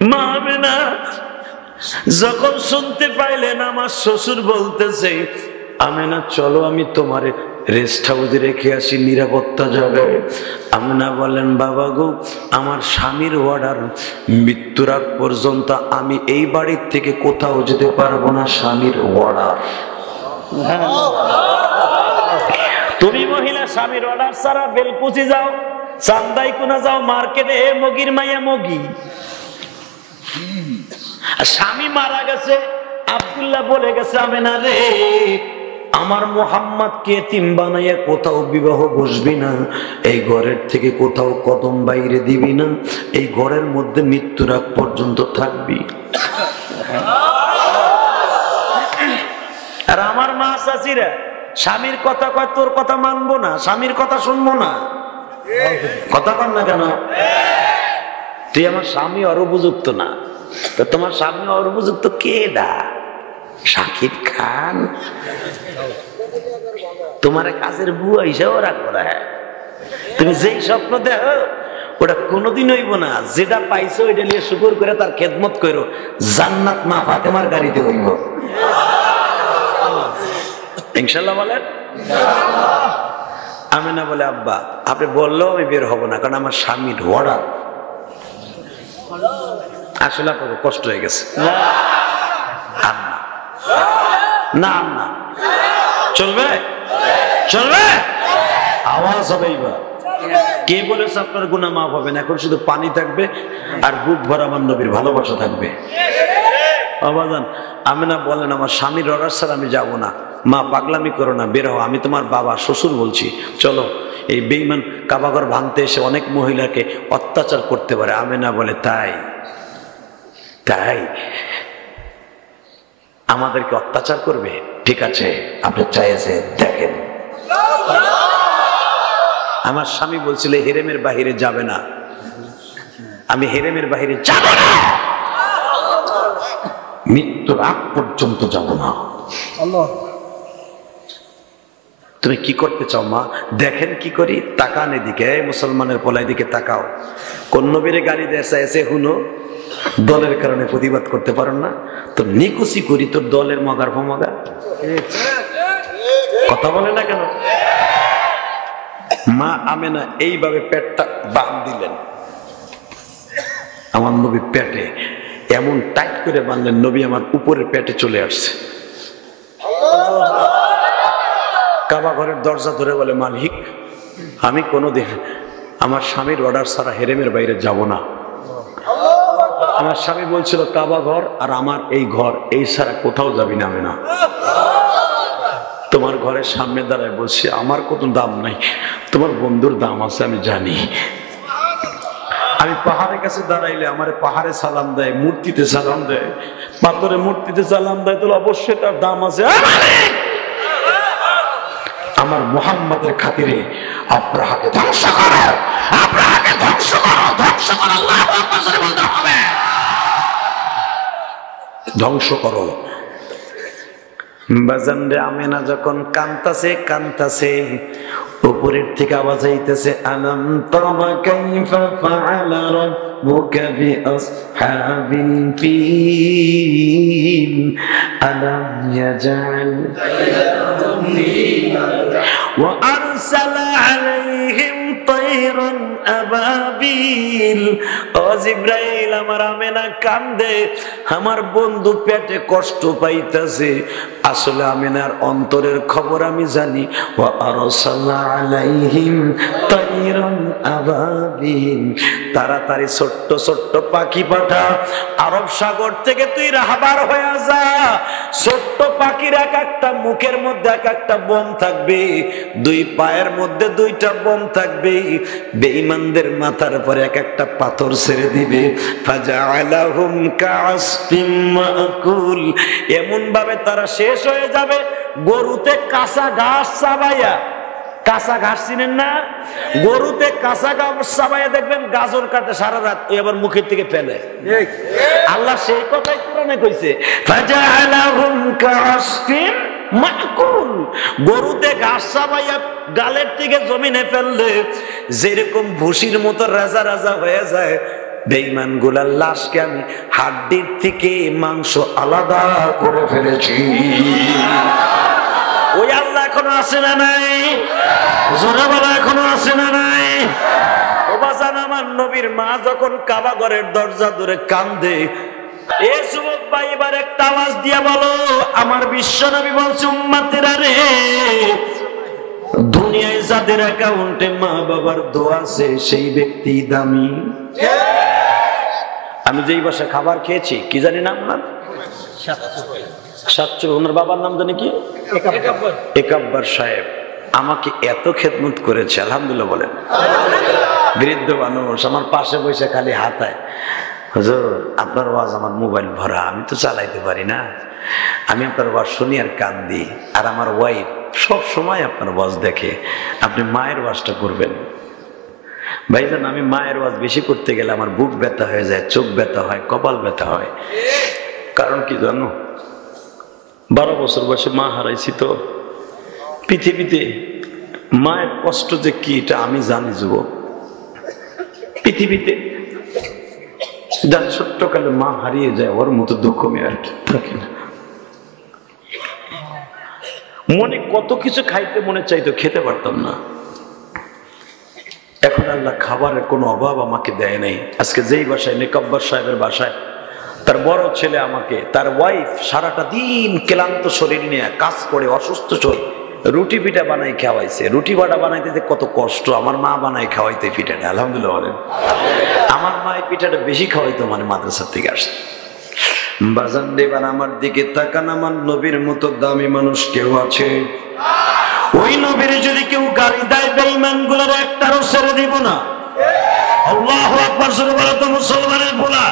মা আমেনা যখন শুনতে পাইলেন আমার শ্বশুর বলতেছে, আমেনা চলো আমি তোমারে রেস্ট হাউসে রেখে আসি, নিরাপত্তা যাবে। আমেনা বলেন, বাবা গো, আমার স্বামীর অর্ডার, মৃত্যুর আগ পর্যন্ত আমি এই বাড়ির থেকে কোথাও যেতে পারবো না, স্বামীর অর্ডার। তুমি মহিলা স্বামীর অর্ডার ছাড়া বেলকুচি যাও, চান্দাই কোনা যাও, মার্কেটে এ মগির মাইয়া মগি। স্বামী মারা গেছে, আব্দুল্লাহ বলে গেছে, আমেনা রে আমার মোহাম্মদকে এতিম বানাইয়া কোথাও বিবাহ বসবি না, এই ঘরের থেকে কোথাও কদম বাইরে দিবি না, এই ঘরের মধ্যে মৃত্যুর আগ পর্যন্ত থাকবি। আর আমার মা চাচিরা স্বামীর কথা কয়, তোর কথা মানবো না, স্বামীর কথা শুনবো না। কথা কন না কেন? তুই আমার স্বামী অর উপযুক্ত না, তো তোমার স্বামী অর উপযুক্ত কে? দা শাকিব খান তোমার কাজের বুয়া হিসাবে রাখবো না। তুমি যেই স্বপ্ন দেখো ওটা কোনোদিন হইব না, যেটা পাইছো ওইটা নিয়ে শুকর করে তার খেদমত করো, জান্নাত মা ফাতেমার গাড়িতে হইব ইনশাল্লাহ। বলেন। আমেনা বলে, আব্বা আপনি বললেও আমি বের হব না, কারণ আমার স্বামীর অর্ডার। আসলে আপনার কষ্ট হয়ে গেছে। না না চলবে, চলবে, আওয়াজ হবে। এইবার কে বলেছে আপনার গুনাহ মাফ হবে না? এখন শুধু পানি থাকবে আর বুক ভরা আমার নবীর ভালোবাসা থাকবে। আবাজান আমেনা বলেন, আমার স্বামীর অর্ডার ছাড়া আমি যাব না। মা পাগলামি করো না, বের হও, আমি তোমার বাবা শ্বশুর বলছি, চলো। এই বেঈমান কাবাঘর ভাঙতে এসে অনেক মহিলাকে অত্যাচার করতে পারে। আমেনা বলে, তাই তাই আমাদেরকে অত্যাচার করবে? ঠিক আছে, আপনি চাইছে দেখেন। আমার স্বামী বলছিল হেরেমের বাহিরে যাবে না, আমি হেরেমের বাহিরে যাব না, মৃত্যুর আগ পর্যন্ত যাব না। তুমি কি করতে চাও মা? দেখেন কি করি, তাকান এদিকে, মুসলমানের পোলাই দিকে তাকাও। কোন নবীরে গালি দেশে এসে হুনো, দলের কারণে প্রতিবাদ করতে পারো না, তো নিকুচি করি তোর দলের মগার ফমগা। কথা বলে না কেন? মা আমেনা এইভাবে পেটটা বাঁধ দিলেন, আমার নবী পেটে এমন টাইট করে বাঁধলেন, নবী আমার উপরের পেটে চলে আসছে। কাবা ঘরের দরজা ধরে বলে, মালিক আমি কোনোদিন আমার স্বামীর অর্ডার ছাড়া হেরেমের বাইরে যাব না। আমার স্বামী বলছিল কাবা ঘর আর আমার এই ঘর, এই ছাড়া কোথাও যাবি না। আমি না, তোমার ঘরের সামনে দাঁড়ায় বলছি, আমার কত দাম নাই, তোমার বন্ধুর দাম আছে আমি জানি। আমি পাহাড়ের কাছে দাঁড়াইলে আমার পাহাড়ে সালাম দেয়, মূর্তিতে সালাম দেয়, পাথরে মূর্তিতে সালাম দেয়, তাহলে অবশ্যই তার দাম আছে। আমার মুহাম্মাদের খাতিরে আব্রাহাকে ধ্বংস করো, আব্রাহাকে ধ্বংস করো, ধ্বংস করো, আল্লাহু আকবার বলতে হবে, ধ্বংস করো। বাজান রে, আমেনা যখন কান্তাছে কান্তাছে, উপরের থেকে আওয়াজ আইতেছে, আলাম তারা কাইফা ফাআলা রাব্বুকা বিআসহাবিল ফিল আলাম ইয়াজআল ওয়া আরসালা আলাইহিম তায়রান আবাবিল। ও জিবরাইল, আমার আমেনা কান্দে, আমার বন্ধু পেটে কষ্ট পাইতাছে। আসলে আমেনার অন্তরের খবর আমি জানি। ওয়া আরসালা আলাইহিম তায়রান আবাবিল, তাড়াতাড়ি ছোট্ট ছোট্ট পাখি পাঠা, আরব সাগর থেকে তুই রাহবার হয়ে যা। ছোট্ট পাখির এক একটা মুখের মধ্যে এক একটা বোম থাকবে, দুই পায়ের মধ্যে দুইটা বোম থাকবে, বেঈমানদের মাথার উপরে এক একটা পাথর ছেড়ে দিবে। ফাজআলাহুম কাআসফিম মাকুল, এমন ভাবে তারা শেষ হয়ে যাবে, গরুতে কাঁচা ঘাস চাবাইয়া। কাঁচা ঘাস চিনেন না? গরুতে কাঁচা ঘাস চাবাইয়া দেখবেন গাজর কাটে সারা রাত, ওই আবার মুখের থেকে ফেলে। আল্লাহ সেই কথাই কোরআনে কইছে, ফাজআলাহুম কাআসফিম মাকুল, গরুতে ঘাস চাবাইয়া গালের থেকে জমিনে ফেললে যেরকম ভুসির মতো রাজা রাজা হয়ে যায়, বেঈমানগুলার লাশকে আমি হাড্ডির থেকে মাংস আলাদা করে ফেলেছি। ওই আল্লাহ এখনো আছে না নাই? জোরে বলা, এখনো আছে না নাই? ও বাজান, আমার নবীর মা যখন কাবা ঘরের দরজা ধরে কান্দে, এ যুবক ভাই এবার একটা আওয়াজ দিয়ে বলো, আমার বিশ্ব নবী বলছে, উম্মতেরা রে, দুনিয়ায় যাদের অ্যাকাউন্টে মা বাবার দোয়া আছে সেই ব্যক্তি দামি। আমি যেই বাসায় খাবার খেয়েছি, কি জানি নাম না, সাতচুর, ওনার বাবার নাম জানি কি, একাব্বার সাহেব, আমাকে এত খেদমত করেছে, আলহামদুলিল্লাহ বলেন। বৃদ্ধ মানুষ আমার পাশে বসে খালি হাতায়, হুজুর আপনার ওয়াজ আমার মোবাইল ভরা, আমি তো চালাইতে পারি না, আমি আপনার ওয়াজ শুনি আর কান্দি, আর আমার ওয়াইফ সব সময় আপনার ওয়াজ দেখে, আপনি মায়ের ওয়াজটা করবেন। ভাইজান, আমি মায়ের ওয়াজ বেশি করতে গেলে আমার বুক ব্যথা হয়ে যায়, চোখ ব্যথা হয়, কপাল ব্যথা হয়। কারণ কি জানো, 12 বছর বয়সে মা হারাইছি, তো পৃথিবীতে মায়ের কষ্ট যে কি এটা আমি জানি। যুবক, পৃথিবীতে যার ছোট্টকালে মা হারিয়ে যায়, ওর মতো দুঃখ মেয়ে আর থাকে না। মনে কত কিছু খাইতে মনে চাইতো, খেতে পারতাম না। এখন আল্লাহ খাবারের কোনো অভাব আমাকে দেয় নাই। আজকে যেই বাসায়, নেকাব্বার সাহেবের বাসায়, তার বড় ছেলে আমাকে, তার ওয়াইফ সারাটা দিন ক্লান্ত শরীর নিয়ে কাজ করে, অসুস্থ শরীর, রুটি পিঠা বানাই খাওয়াইছে। রুটি বাটা বানাইতে যে কত কষ্ট, আমার মা বানাই খাওয়াইতে পিঠাটা, আলহামদুলিল্লাহ বলেন। আমার মা এই পিঠাটা বেশি খাওয়াইতো, মানে মাদ্রাসার থেকে আসছে। বাজান দেবান, আমার দিকে তাকান, আমার নবীর মতো দামি মানুষ কেউ আছে? ওই নবীর যদি কেউ গালি দেয়, বেঈমানগুলোর একটারও ছেড়ে দিব না। আল্লাহু আকবার, জোরে বলো তো মুসলমানের পোলা।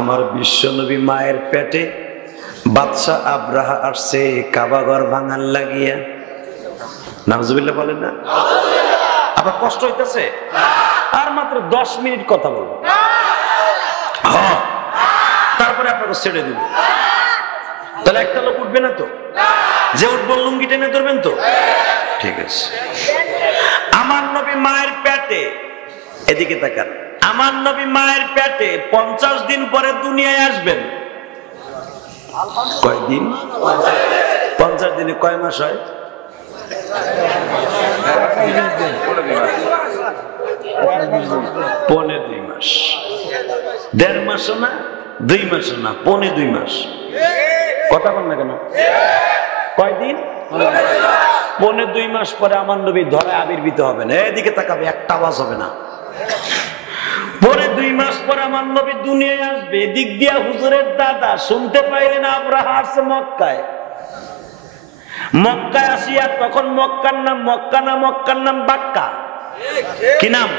আমার বিশ্ব নবী মায়ের পেটে বাদশাহ আব্রাহা আসছে কাবা ঘর ভাঙার লাগিয়া, নাউজুবিল্লাহ বলেন না? আবার কষ্ট হইতেছে, আর মাত্র 10 মিনিট কথা বলবো, তারপরে আপনাকে ছেড়ে দিব। তাহলে একটা লোক উঠবে না তো? যে উঠবো লুঙ্গি টেনে ধরবেন তো? ঠিক আছে। আমার নবী মায়ের পেটে, এদিকে তাকান, আমার নবী মায়ের পেটে 50 দিন পরে দুনিয়ায় আসবেন। কয়দিন? 50 দিনে কয় মাস হয়? 2.5 মাস। 1.5 মাসও না, 2 মাসও না, 2.5 মাস। কথা বল না কেন? কয়দিন? 2.5 মাস পরে আমার নবী ধরায় আবির্ভূত হবেন। এদিকে তাকাবে, একটা আওয়াজ হবে না। 2.5 মাস পরে আমার নবী দুনিয়ায় আসবে। এদিক দিয়া হুজুরের দাদা শুনতে পাইলেন আব্রাহা আসছে মক্কায়। মক্কায় আসিয়া তখন মক্কার নাম মক্কা না, মক্কার নাম বাক্কা। কি নাম?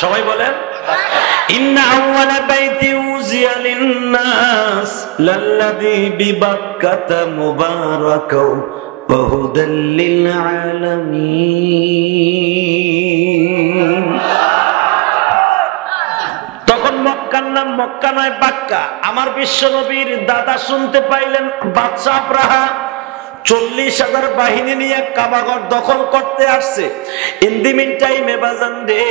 সবাই বলেন। ইন্না আউওয়ালা বাইতি উযিয়া লিন-নাস লাল্লাযী বিবাক্কাতা মুবারাকাও ওয়া হুদাল লিল-আলামিন। তখন মক্কার নাম মক্কা নয়, বাক্কা। আমার বিশ্ব নবীর দাদা শুনতে পাইলেন বাদশা আব্রাহা 40,000 বাহিনী নিয়ে কাবাঘর দখল করতে আসছে। ইন দি মিন টাইমে বাজান রে,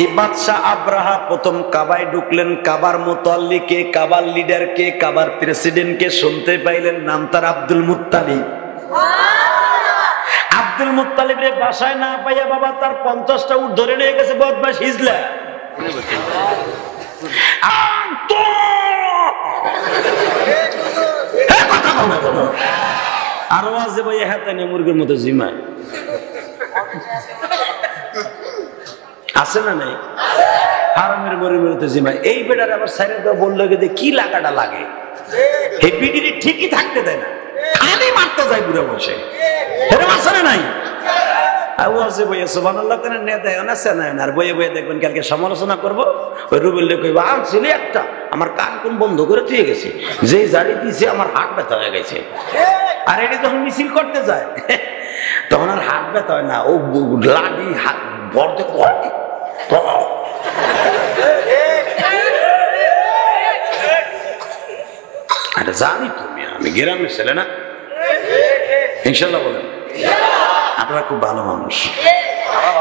এই বাদশা আব্রাহা প্রথম কাবায় ঢুকলেন। কাবার মুতাল্লিকে, কাবার লিডারকে, কাবার প্রেসিডেন্টকে শুনতে পাইলেন, নাম তার আব্দুল মুত্তালিব। আব্দুল মুত্তালিবের বাসায় না পাইয়া বাবা তার 50টা উট ধরে নিয়ে গেছে বদমাশ হিজলা। আরো আছে ভাই, হাতে নিয়ে মুরগির মতো জিমায় আছে না নাই? হারামের গরিবের মতো জিমায়। এই বেটার আবার সাইরে তো বললো যে কি লাগাটা লাগে, এই বিডিটি ঠিকই থাকতে দেয় না, খালি মারতে যায় বুড়া বসে। এরকম আছে না নাই? আছে বইয়ে সুবহানাল্লাহ কেন নিয়ে দেয় না, সে নেয় না। আর বইয়ে বইয়ে দেখবেন কালকে সমালোচনা করবো, ওই রুবেল কইবা আনছিলি একটা, আমার কান কোন বন্ধ করে দিয়ে গেছি, যেই জারি দিয়েছে আমার হাত ব্যথা হয়ে গেছে। আর এটি যখন মিছিল করতে যায় তখন আর হাত ব্যথা হয় না, ও লাডি হাত ভরতে পড়ে। আরে জানি তুমি, আমি গ্রামের ছেলে না, ইনশাল্লাহ বলেন। আপনারা খুব ভালো মানুষ,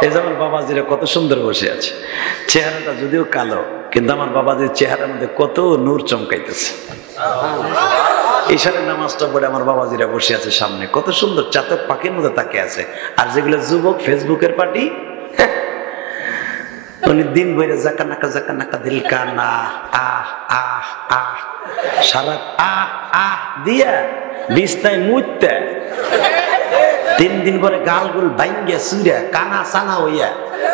এই যেমন বাবাজিরা কত সুন্দর বসে আছে, চেহারাটা যদিও কালো কিন্তু আমার বাবাজির চেহারার মধ্যে কত নূর চমকাইতেছে। ঈশানের নামাজটা পড়ে আমার বাবাজিরা বসে আছে সামনে, কত সুন্দর চাতক পাখির মধ্যে তাকে আছে। আর যেগুলো যুবক ফেসবুকের পার্টি, উনি দিন বইরে জাকা নাকা দিল কানা আহ আহ আহ সারা আহ আহ দিয়া বিস্তায় মুইতে 3 দিন পরে গালগুল ভাঙ্গিয়া সুইরা কানা সানা হইয়া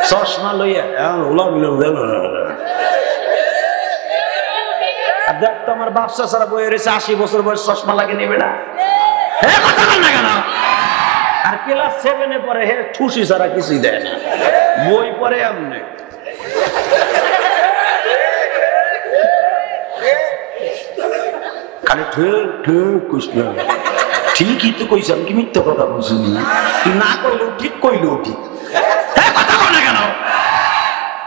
চশমা লইয়া দেখ তো আমার ব্যবসা সারা বই রয়েছে 80 বছর বয়স, চশমা লাগে নেবে না কেন? আর ক্লাস 7-এ পরে হে ঠুসি ছাড়া কিছুই দেয় না, বই পরে এমনি। খালি ঠিকই তো কইছি, আমি কি মিথ্যা কথা বলছি? তুই না করলেও ঠিক, কইলেও ঠিক, কথা বল না কেন?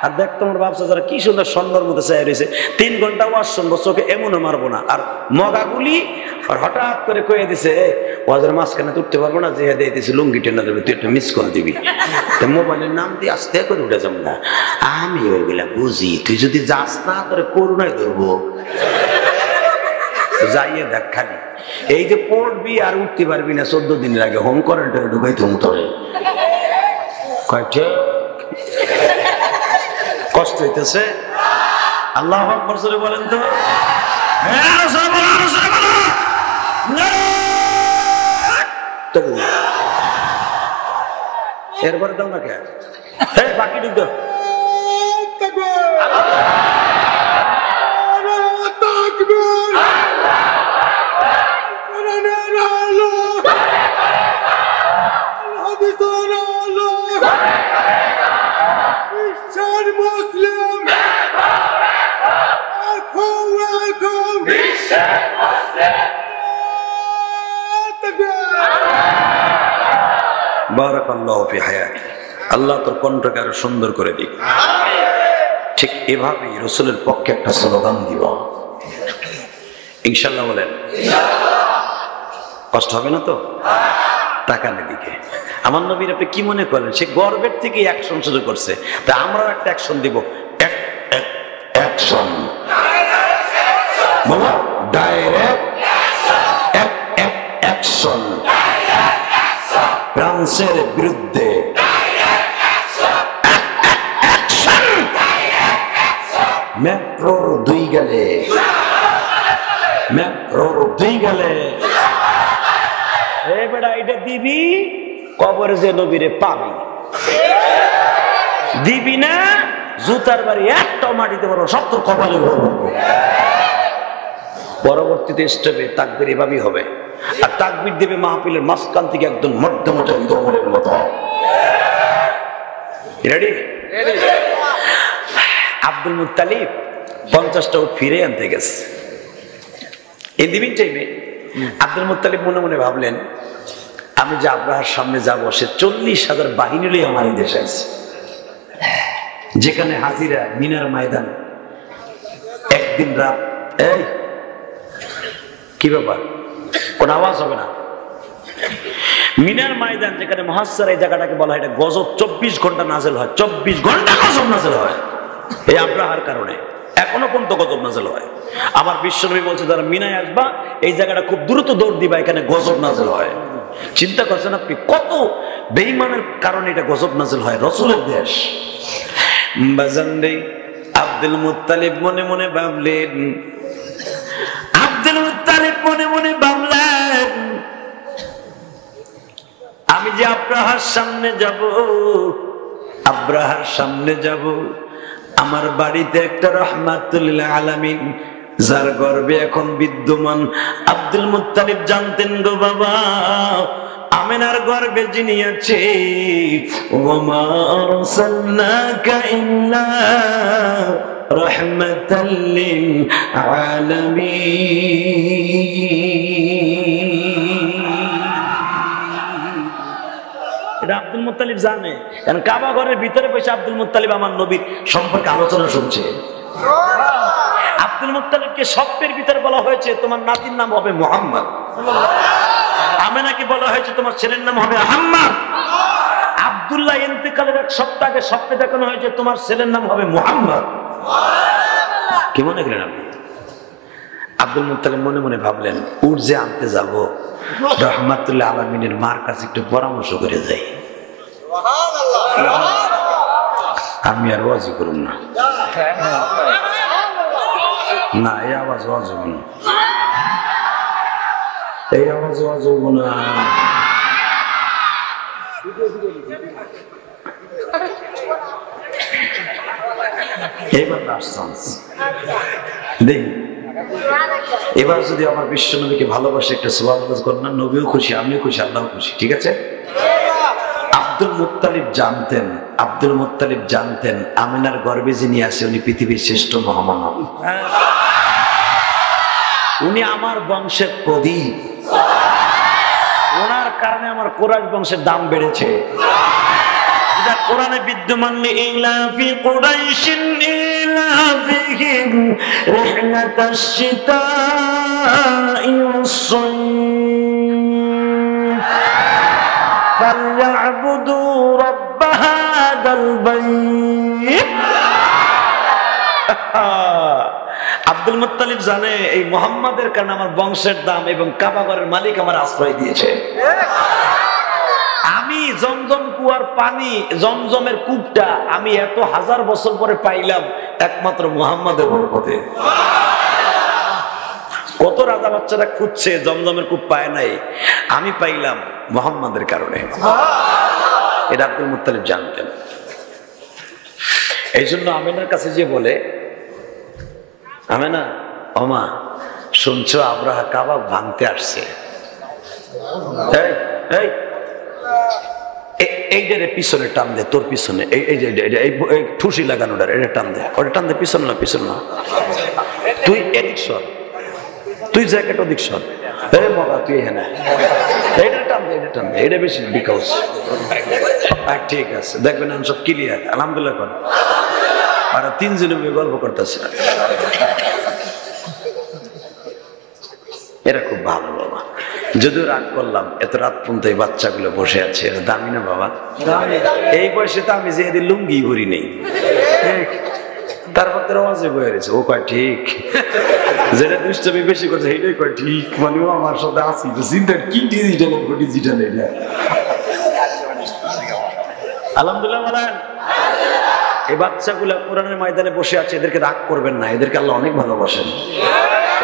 আর দেখ তোমার ব্যবসা যারা কি সুন্দর স্বর্ণের মধ্যে চাই রয়েছে, 3 ঘন্টা ওয়াজ শুনবো, চোখে এমনও মারবো না। আর মগাগুলি আর হঠাৎ করে কয়ে দিছে ওয়াজের মাঝখানে উঠতে পারবো না, যে দিয়েছে লুঙ্গি টেনে দেবে, তুই একটা মিস কল দিবি। মোবাইলের নাম দিয়ে আস্তে করে উঠে যাবো না, আমি ওইগুলা বুঝি, তুই যদি যাস না তোরে করুণায় ধরবো। যাইয়ে দেখ খালি এই যে পড়বি আর উঠতে পারবি না, 14 দিনের আগে হোম কোয়ারেন্টাইনে ঢুকাই তুমি তোরে কয়টা কষ্ট হইতেছে। আল্লাহু আকবার জোরে বলেন তো, এরপরে দাও না কে বাকি ঢুক দাও। বারাকাল্লাহু ফি হায়াতি, আল্লাহ তোর কণ্ঠকে আরো সুন্দর করে দিক। ঠিক এভাবেই রাসূলের পক্ষে একটা স্লোগান দিব ইনশাআল্লাহ। বলেন কষ্ট হবে না তো? তাকান এদিকে। আমার নবীর আপনি কি মনে করেন সে গর্বের থেকে অ্যাকশন শুরু করছে, তা আমরাও একটা অ্যাকশন দিব। অ্যাকশন বলো, ডাইরেক্ট অ্যাকশন, ফ্রান্সের বিরুদ্ধে মেট্রোর 2 গেলে, মেট্রোর 2 গেলে এ বেটা এটা দিবি, কবরে যে নবীরে পাবি, দিবি না জুতার বাড়ি একটা মাটিতে পারবো, সব তোর কপালে ভরবো। পরবর্তীতে স্টেপে তাকবীর এভাবেই হবে, আর তাকবীর দেবে মাহফিলের মাঝখান থেকে একদম মধ্যমটা দমনের মতো। রেডি? আব্দুল মুত্তালিব 50টা উট ফিরে আনতে গেছে। এই দিবিন টাইমে আব্দুল মুত্তালিব মনে মনে ভাবলেন, আমি যে আব্রাহার সামনে যাব, সে 40,000 বাহিনী লই আমার এই দেশে আছে, যেখানে হাজিরা মিনার ময়দান, একদিন রাত। এই কি ব্যাপার, কোন আওয়াজ হবে না। মিনার ময়দান যেখানে মুহাসসার, এই জায়গাটাকে বলা হয় এটা গজব 24 ঘন্টা নাযিল হয়, 24 ঘন্টা গজব নাযিল হয় এই আব্রাহার কারণে, এখনো পর্যন্ত গজব নাযিল হয়। আমার বিশ্বনবী বলছে যারা মিনায় আসবা এই জায়গাটা খুব দ্রুত দৌড় দিবা, এখানে গজব নাযিল হয়। চিন্তা করছেন আপনি কত বেঈমানের কারণে এটা গজব নাযিল হয়, রাসূলের দেশ। বাজানরে আব্দুল মুত্তালিব মনে মনে ভাবলেন, আব্দুল মুত্তালিব মনে মনে ভাবলেন, আমি যে আব্রাহার সামনে যাব, আব্রাহার সামনে যাব, আমার বাড়িতে একটা রাহমাতুল লিল আলামিন যার গর্ভে এখন বিদ্যমান। আব্দুল মুত্তালিব জানতেন গো বাবা, আমিনার গর্ভে যিনি আছে, ওয়া আরসালনাকা ইল্লা রাহমাতাল লিল আলামিন। এটা আব্দুল মুত্তালিব জানে, কারণ কাবা ঘরের ভিতরে বসে আব্দুল মুত্তালিব আমার নবীর সম্পর্কে আলোচনা শুনছে। আব্দুল মুত্তালিবকে স্বপ্নের ভিতরে বলা হয়েছে তোমার নাতির নাম হবে মুহাম্মদ, আমেনাকে বলা হয়েছে তোমার ছেলের নাম হবে আহমদ। আব্দুল্লাহ ইন্তেকালের 1 সপ্তাহ আগে স্বপ্নে দেখানো হয়েছে তোমার ছেলের নাম হবে মুহাম্মদ। কি মনে করেন আপনি? আব্দুল মুত্তালিব মনে মনে ভাবলেন, উট যে আনতে যাব, রহমাতুল্লাহ আলামিনের মার কাছে একটু পরামর্শ করে যাই, আমি আর ওয়াজি করুন না। না, এই আওয়াজ ওয়াজ হইব না, এই আওয়াজ ওয়াজ হইব না। এইবার লাস্ট চান্স দেখি, এবার যদি আমার বিশ্ব নবীকে ভালোবাসে একটা সুবহানাল্লাহ করেন না, নবীও খুশি, আমিও খুশি, আল্লাহও খুশি। ঠিক আছে? আব্দুল মুত্তালিব জানতেন আমিনার গর্ভে যিনি আছে উনি পৃথিবীর শ্রেষ্ঠ মহামানব, উনি আমার বংশের প্রদীপ, ওনার কারণে আমার কুরাইশ বংশের দাম বেড়েছে। এটা কোরআনে বিদ্যমান, ইলাফি কুরাইশিন ইলাফিহিম রিহলাতাশ শিতাই ওয়াস-সাইফ ফালইয়াবুদু রাব্ব হাদাল বাইত। আব্দুল মুত্তালিব জানে এই মুহাম্মাদের কারণে আমার বংশের দাম এবং কাবা ঘরের মালিক আমার আশ্রয় দিয়েছে। আমি জমজম কুয়ার পানি, জমজমের কূপটা আমি এত 1000 বছর পরে পাইলাম একমাত্র মুহাম্মাদের বরকতে। কত রাজা বাচ্চারা খুঁজছে জমজমের কূপ পায় নাই, আমি পাইলাম মুহাম্মাদের কারণে। এটা আব্দুল মুত্তালিব জানতেন। এই জন্য আমিনার কাছে যে বলে, আমিনা ওমা শুনছো আব্রাহা কাবা ভাঙতে আসছে, এইটারে পিছনে টান দে, তোর পিছনে এই যে ঠুসি লাগানোটার এটা টান দে, ওটা টান দে, পিছনে না, পিছনে না, তুই এদিক সর, তুই জ্যাকেট ওদিক সর, মগা তুই এখানে এটা টান দে, এটা টান দে, এটা বেশি বিকাউস। ঠিক আছে, দেখবেন সব ক্লিয়ার, আলহামদুলিল্লাহ কর। আর 3 জনে গল্প করতেছে, এরা খুব ভালো বাবা। যদিও রাগ করলাম, এত রাত পর্যন্ত এই বাচ্চাগুলো বসে আছে, এরা দামি না বাবা? এই বয়সে তো আমি যে এদের লুঙ্গি ভরি নেই, তারপর তোর আওয়াজে বয়ে রয়েছে, ও কয় ঠিক, যেটা দুষ্টমি বেশি করছে সেইটাই কয় ঠিক, মানে ও আমার সাথে আসি চিন্তা কি ডিজিটাল ডিজিটাল এটা। আলহামদুলিল্লাহ বলেন। এই বাচ্চাগুলা কোরআনের ময়দানে বসে আছে, এদেরকে রাগ করবেন না, এদেরকে আল্লাহ অনেক ভালোবাসেন,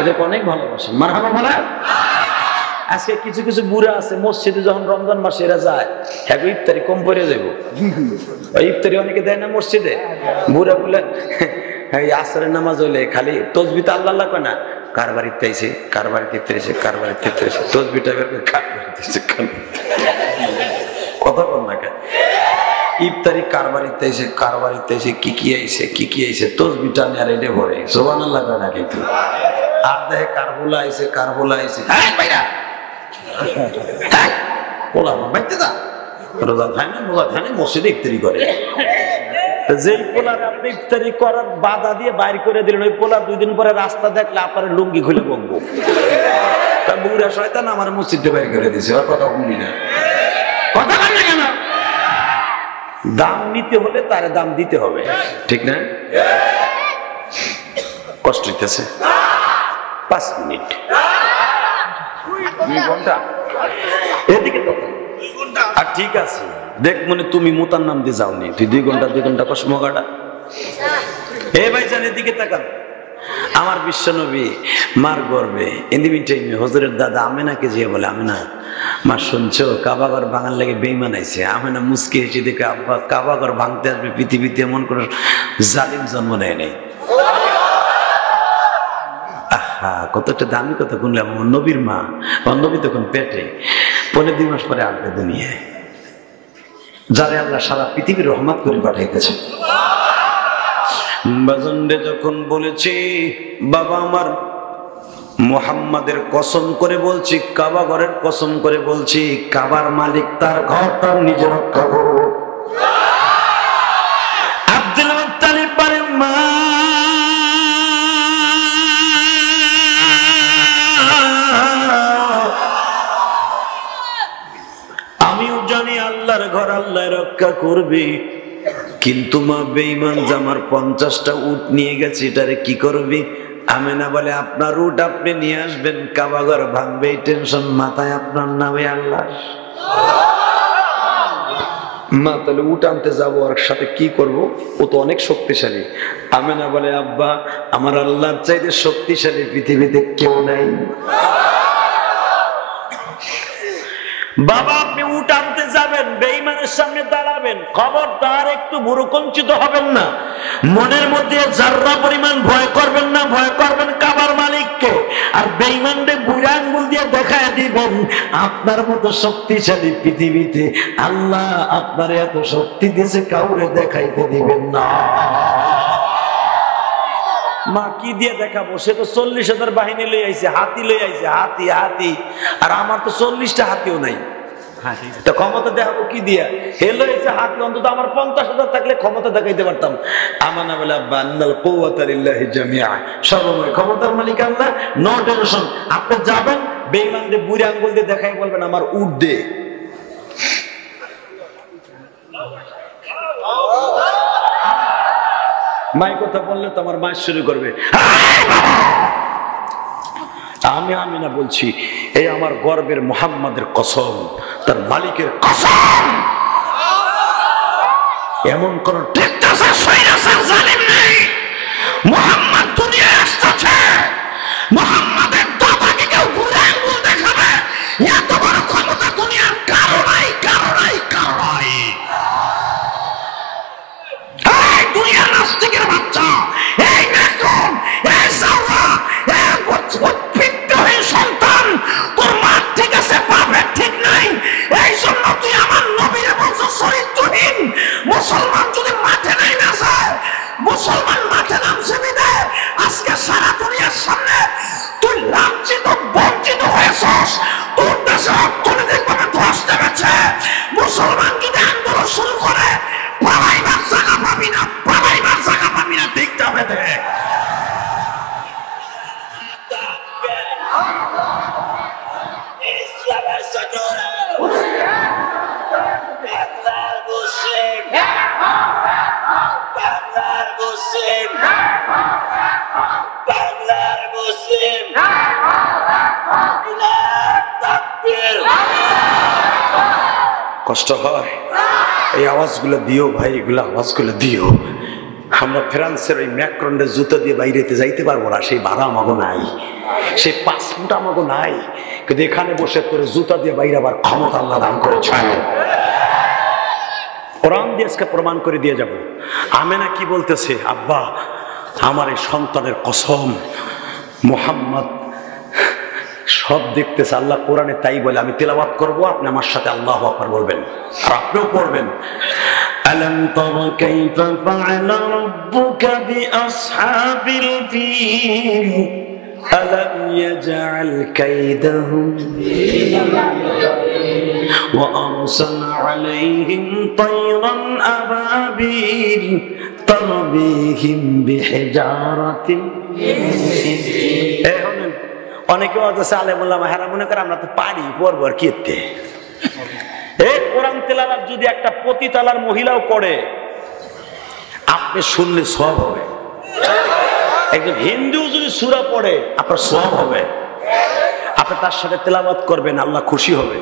এদেরকে অনেক ভালোবাসেন। মারহাবা বলেন। আজকে কিছু কিছু বুড়া আছে মসজিদে যখন রমজান মাসে এরা যায়, হ্যাঁ ইফতারি কম পড়ে যাবো, ইফতারি অনেকে দেয় না মসজিদে, বুড়া বলে আসরের নামাজ হইলে খালি তসবিতে আল্লাহ আল্লাহ কয় না, কার বাড়িতে আইছে, কার বাড়িতে ইফতারিছে, কার বাড়িতে ইফতারিছে, তসবিটা বের করে কার বাড়িতে কথা বল না কেন, ইফতারি কার বাড়িতে আইছে, কার বাড়িতে আইছে, কি কি আইছে, কি কি আইছে, তসবিটা নিয়ে আর এটা ভরে সুবহানাল্লাহ কয় না, কিন্তু আর দেখে কার বোলা আইছে, কার বোলা আইছে, মসজিদে ইফতারি করে, যে পোলারে আপনি ইফতারি করার বাধা দিয়ে বাইর করে দিলেন, ওই পোলা 2 দিন পরে রাস্তা দেখলে আপনার লুঙ্গি খুলে বকবো, তার বুড়া শয়তান আমার মসজিদে বাইর করে দিয়েছে। কথা বলি না, কথা বল না কেন? দাম নিতে হলে তার দাম দিতে হবে, ঠিক না? কষ্ট হইতেছে 5 মিনিট, 2 ঘন্টা এদিকে তো, আর ঠিক আছে দেখ মনে তুমি মোতার নাম দিয়ে যাওনি, তুই 2 ঘন্টা কসমগাটা। এ ভাই জান এদিকে তাকান, আমার বিশ্ব নবী মার গর্বে হজরের দাদা আমেনাকে যে বলে, আমেনা মা শুনছো কাবাঘর ভাঙার লাগে বেঈমান আইছে। আমেনা মুস্কি হেসে দেখে, আব্বা কাবাঘর ভাঙতে আসবে পৃথিবীতে এমন কোন জালিম জন্ম নেয় নাই। কতটা দামি কথা শুনলাম, নবীর মা, নবী তখন পেটে, 15 মাস পরে আসবে দুনিয়ায়, যারে আল্লাহ সারা পৃথিবীর রহমত করে পাঠাইতেছে। বাজনরে যখন বলেছি, বাবা আমার মুহাম্মাদের কসম করে বলছি, কাবা ঘরের কসম করে বলছি, কাবার মালিক তার ঘর তার নিজে রক্ষা করব। আব্দুল মুত্তালিব পারে মা, আমিও জানি আল্লাহর ঘর আল্লাহ রক্ষা অপেক্ষা করবে। কিন্তু মা বেঈমান জামার 50টা উট নিয়ে গেছে, এটারে কি করবি? আমেনা বলে আপনার উট আপনি নিয়ে আসবেন, কাবাঘর ভাঙবে, এই টেনশন মাথায় আপনার নামে আল্লাহ। মা তাহলে উট আনতে যাবো, আর সাথে কি করব? ও তো অনেক শক্তিশালী। আমেনা বলে আব্বা আমার আল্লাহর চাইতে শক্তিশালী পৃথিবীতে কেউ নাই। বাবা আপনি উট আনতে যাবেন, বেঈমানের সামনে দাঁড়াবেন, খবরদার একটু ভুরুকুঞ্চিত হবেন না, মনের মধ্যে যাররা পরিমাণ ভয় করবেন না, ভয় করবেন কাবার মালিককে। আর বেঈমানদের বুড়া আঙ্গুল দিয়ে দেখায় দিবেন আপনার মতো শক্তিশালী পৃথিবীতে আল্লাহ আপনার এত শক্তি দিয়েছে, কাউরে দেখাইতে দিবেন না। মা কি দিয়ে দেখাবো? সে তো 40,000 বাহিনী লই আইছে, হাতি লই আইছে, হাতি হাতি, আর আমার তো 40টা হাতিও নাই। ক্ষমতা দেখাবো কি দিয়া? হেলো এসে হাতি, অন্তত আমার 50,000 থাকলে ক্ষমতা দেখাইতে পারতাম। আমানা বলে বান্নাল কুওয়াতা লিল্লাহি জামিআ, সর্বময় ক্ষমতার মালিক আল্লাহ, নো টেনশন। আপনি যাবেন বেঈমানদের বুড়ি আঙ্গুল দিয়ে দেখাই বলবেন আমার উট দে। মাই কথা বললে তো আমার মাস শুরু করবে। আমি না বলছি, এই আমার গর্বের মুহাম্মাদের কসম, তার মালিকের কসম, এমন কোন জালিম নেই। মুহাম্মদ দুনিয়ায় আসছে, মুহাম্মাদের দাদাকে কেউ ঘুরে আঙ্গুল দেখাবে, এত বড় ক্ষমতা দুনিয়ার কারো নাই, কারো নাই, কারো নাই। এই দুনিয়ার নাস্তিকের বাচ্চা, এই মেকরন, এই সাওরা, এই সন্তান, তোর মার ঠিক আছে, বাপের ঠিক নাই, এই জন্য তুই আমার নবীরে বলছো চরিত্রহীন। মুসলমান যদি মাঠে নাই না যায়, মুসলমান মাঠে নামছে বিদে আজকে সারা দুনিয়ার সামনে তুই লাঞ্ছিত বঞ্চিত হয়েছস। তোর দেশে অর্থনৈতিকভাবে ধস নেমেছে। মুসলমান যদি আন্দোলন শুরু করে পালাইবার জায়গা পাবি না, পালাইবার জায়গা পাবি না, দেখতে হবে। দেখ কষ্ট হয়, এই আওয়াজগুলো দিও ভাই, এগুলো আওয়াজগুলো দিও। আমরা ফ্রান্সের ওই ম্যাক্রনের জুতো দিয়ে বাইরেতে যাইতে পারবো না, সেই ভাড়া আমাগো নাই, সেই পাসপোর্ট আমাগো নাই, কিন্তু এখানে বসে তোর জুতা দিয়ে বাইরে আবার ক্ষমতা আল্লাহ দান করেছে। কোরআন দিয়ে আজকে প্রমাণ করে দিয়ে যাব। আমেনা কি বলতেছে? আব্বা আমার এই সন্তানের কসম, মুহাম্মদ সব দেখতেছে। আল্লাহ কোরআনে তাই বলে, আমি তেলাওয়াত করব, আপনি আমার সাথে আল্লাহু আকবার বলবেন, আর আপনিও পড়বেন। আলাম তারা কাইফা ফাআলা রাব্বুকা বিআসহাবিল ফিল আলাম ইয়াজআল কাইদাহুম ওয়া আরসালা আলাইহিম তায়রান আবাবিল তারবিহিম বিহিজারাতিন। অনেকে আছে আলেমুল্লাহ হেরা মনে করে আমরা তো পারি, পড়বো আর কি। এই কোরআন তেলাওয়াত যদি একটা পতিতালার মহিলাও করে, আপনি শুনলে সওয়াব হবে। একজন হিন্দু যদি সূরা পড়ে, আপনার সওয়াব হবে। আপনি তার সাথে তেলাওয়াত করবেন, আল্লাহ খুশি হবে।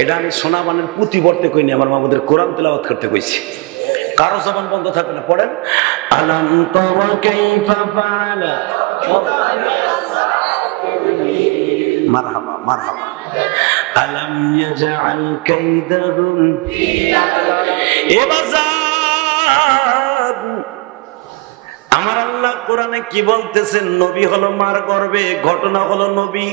এটা আমি সোনাবানের পুঁতি পড়তে কইনি, আমার মামুদের কোরআন তেলাওয়াত করতে কইছি। কারো জবান বন্ধ থাকবে না, পড়েন। আলাম তারা কাইফা ফাআলা, মারহাবা মারহাবা। আলাম ইয়াজআল কাইদাহুম ফি আযাব। আমার আল্লাহ কোরআনে কি বলতেছেন? নবী হলো মার গর্ভে, ঘটনা হলো নবী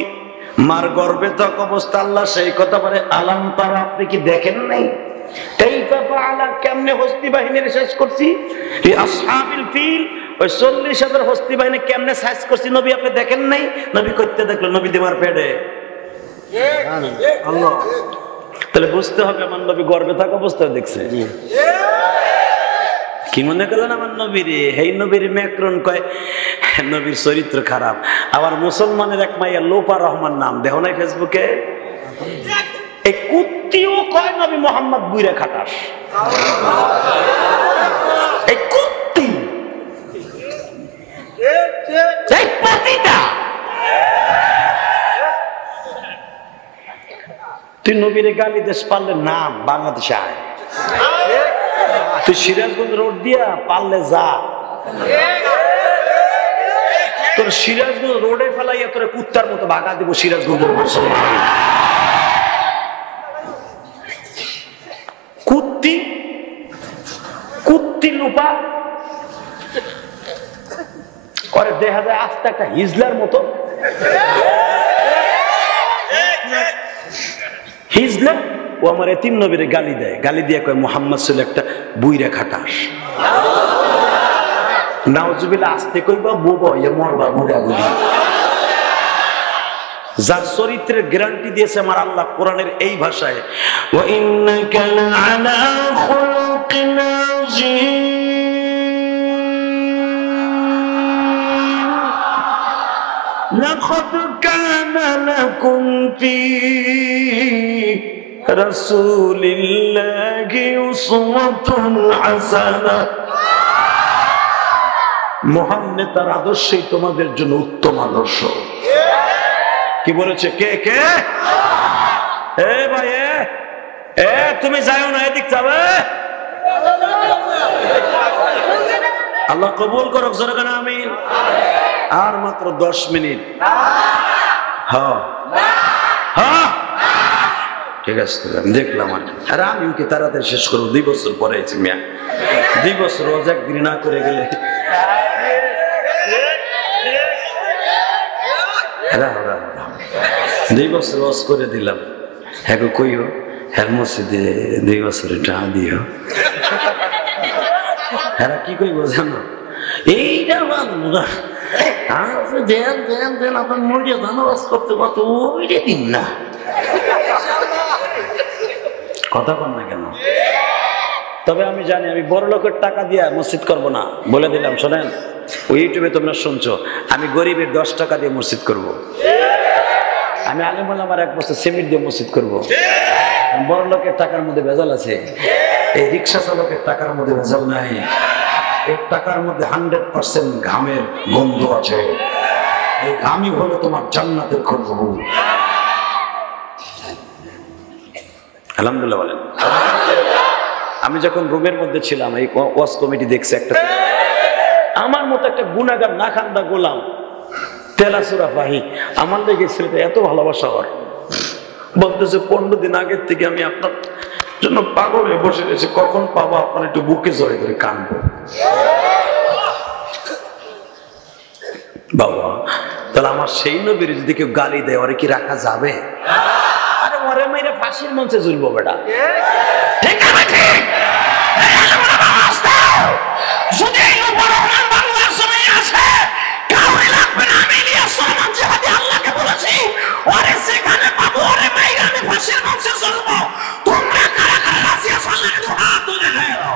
মার গর্ভে থাকা অবস্থা আল্লাহ সেই কথা বলে। আলাম তারা, আপনি কি দেখেন নাই? কাইফা ফাআলা, কেমনে হস্তি বাহিনীর শেষ করছি। এই আসহাবিল ফিল, ওই 40,000 হস্তি বাহিনী কেমনে শেষ করছি নবী আপনি দেখেন নাই? নবী করতে দেখলো, নবী দিমার পেটে। আল্লাহ, তাহলে বুঝতে হবে আমার নবী গর্ভে থাকা অবস্থায় দেখছে। কি মনে করলেন আমার নবীর? এই নবীর ম্যাক্রন কয় নবীর চরিত্র খারাপ। আবার মুসলমানের এক মাইয়া লোপা রহমান নাম, দেখো নাই ফেসবুকে? এই কুত্তিও কয় নবী মোহাম্মদ বুইরা খাটাস। এই কুত্তি, এই পাতিটা, তুই নবীরে গালি দেশ পারলে নাম বাংলাদেশে আয়, তুই সিরাজগঞ্জ রোড দিয়া পারলে যা, তোর সিরাজগঞ্জ রোডে ফেলাইয়া তোর কুত্তার মতো ভাগা দিব সিরাজগঞ্জের মুসলমান। কুত্তি, কুত্তি লুপা করে দেখা যায় আস্তে একটা হিজলার মতো, হিজলা ও আমার এতিম নবীরে গালি দেয়, গালি দিয়ে কয় মুহাম্মদ ছিল একটা বুইরা খাটাস। নাউজুবিল্লাহ, আসতে কইবা বুবা ইয়া মরবা বুড়া বুড়ি। যার চরিত্রের গ্যারান্টি দিয়েছে আমার আল্লাহ কোরআনের এই ভাষায়, ওয়া ইন্নাকা লাআলা খুলুকিন আযীম লাকাদ কানা লাকুম ফী রাসূলিল্লাহি উসওয়াতুন হাসানাহ। মহান নেতার আদর্শই তোমাদের জন্য উত্তম আদর্শ। কি বলেছে? কে কে? এ ভাই, এ তুমি যাও না, এদিক যাবে। আল্লাহ কবুল করুক, জোরে কেন আমিন। আর মাত্র 10 মিনিট। হ্যাঁ হ্যাঁ ঠিক আছে, দেখলাম আর কি। আরে আমি কি তাড়াতাড়ি শেষ করবো? 2 বছর পরে আছি মিয়া, 2 বছর রোজ একদিন না করে গেলে 2 বছর রোজ করে দিলাম। হ্যাঁ কইও, হ্যাঁ মসজিদে 2 বছরে টাকা দিও। হ্যাঁ কি কইব জানো? এইটা দেন দেন দেন, আপনার মরিয়া ধানবাস করতে পারতো, ওইটা দিন না। কথা বল না কেন? তবে আমি জানি আমি বড় লোকের টাকা দিয়ে মসজিদ করব না, বলে দিলাম। শোনেন, ওই ইউটিউবে তোমরা শুনছো, আমি গরিবের 10 টাকা দিয়ে মসজিদ করব। আমি আলেম ওলামার 1 বছর সিমেন্ট দিয়ে মসজিদ করব। বড় লোকের টাকার মধ্যে ভেজাল আছে, এই রিক্সা চালকের টাকার মধ্যে ভেজাল নাই। এই টাকার মধ্যে 100% ঘামের গন্ধ আছে। এই ঘামই হলো তোমার জান্নাতের খুশবু। আলহামদুলিল্লাহ বলেন। আমি যখন রুমের মধ্যে ছিলাম, এই ওয়াজ কমিটি দেখছে একটা, আমার মতো একটা গুনাহগার নাখান্দা গোলাম তেলাসুরা ফাহি, আমার লেগে ছেলেটা এত ভালোবাসা হয়, বলতেছে 15 দিন আগের থেকে আমি আপনার জন্য পাগল হয়ে বসে রয়েছে, কখন পাবো আপনার একটু বুকে জড়ে করে কানবো। বাবা, তাহলে আমার সেই নবীর যদি কেউ গালি দেয়, ওরে কি রাখা যাবে? আরে ওরে মেরে ফাঁসির মঞ্চে ঝুলবো বেটা। ঠিক আছে, যদি এই উপরওয়ালার বাংলার সময় আছে, কাউরে লাগবে না। আমি ইলিয়াস সালাম জিহাদি আল্লাহকে বলেছি, ওরে সেখানে পাবো, ওরে মেরে আমি ফাঁসির মঞ্চে ঝুলবো। তোমরা কারা কারা রাজি আছো? আল্লাহকে হাত তুলে দাও।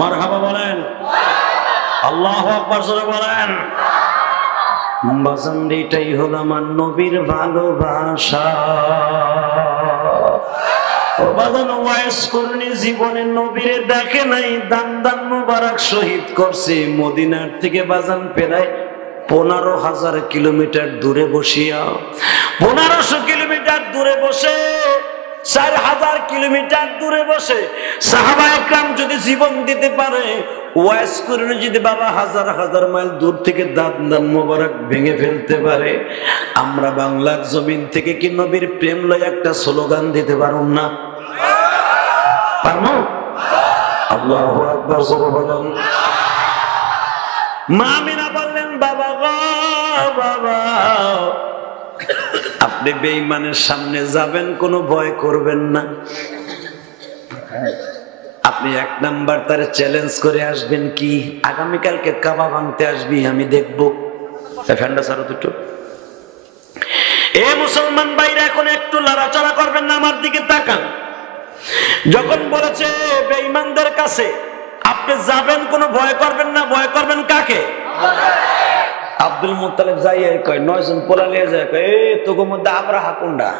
মারহাবা বলেন, আল্লাহু আকবার জোরে বলেন। বাজান, এটাই হলো আমার নবীর ভালোবাসা। ও বাজান, ওয়াইস করনি জীবনে নবীরে দেখে নাই, দান দান মুবারক শহীদ করছে মদিনার থেকে বাজান প্রায় 15,000 কিলোমিটার দূরে বসিয়া, 1500 কিলোমিটার দূরে বসে, 4000 কিলোমিটার দূরে বসে সাহাবা একরাম যদি জীবন দিতে পারে, ওয়াইস করনি যদি বাবা হাজার হাজার মাইল দূর থেকে দান দান মুবারক ভেঙে ফেলতে পারে, আমরা বাংলার জমিন থেকে কি নবীর প্রেম লয় একটা স্লোগান দিতে পারুম না? পারবো? আল্লাহু আকবার জোরে বলুন। মা আমিনা বললেন, বাবা, আপনি বেঈমানের সামনে যাবেন, কোনো ভয় করবেন না। আপনি এক নাম্বার তার চ্যালেঞ্জ করে আসবেন কি, আগামীকালকে কাবা ভাঙতে আসবি, আমি দেখবো। ফ্যান্ডা সারো দুটো। এ মুসলমান ভাইরা, এখন একটু লড়াচড়া করবেন না, আমার দিকে তাকান। যখন বলেছে বেঈমানদের কাছে আপনি যাবেন, কোনো ভয় করবেন না, ভয় করবেন কাকে? আব্দুল মুত্তালিব যাই কয় 9 জন পোলা নিয়ে যায়, কয় এই তোর মধ্যে আবরাহা কোনটা?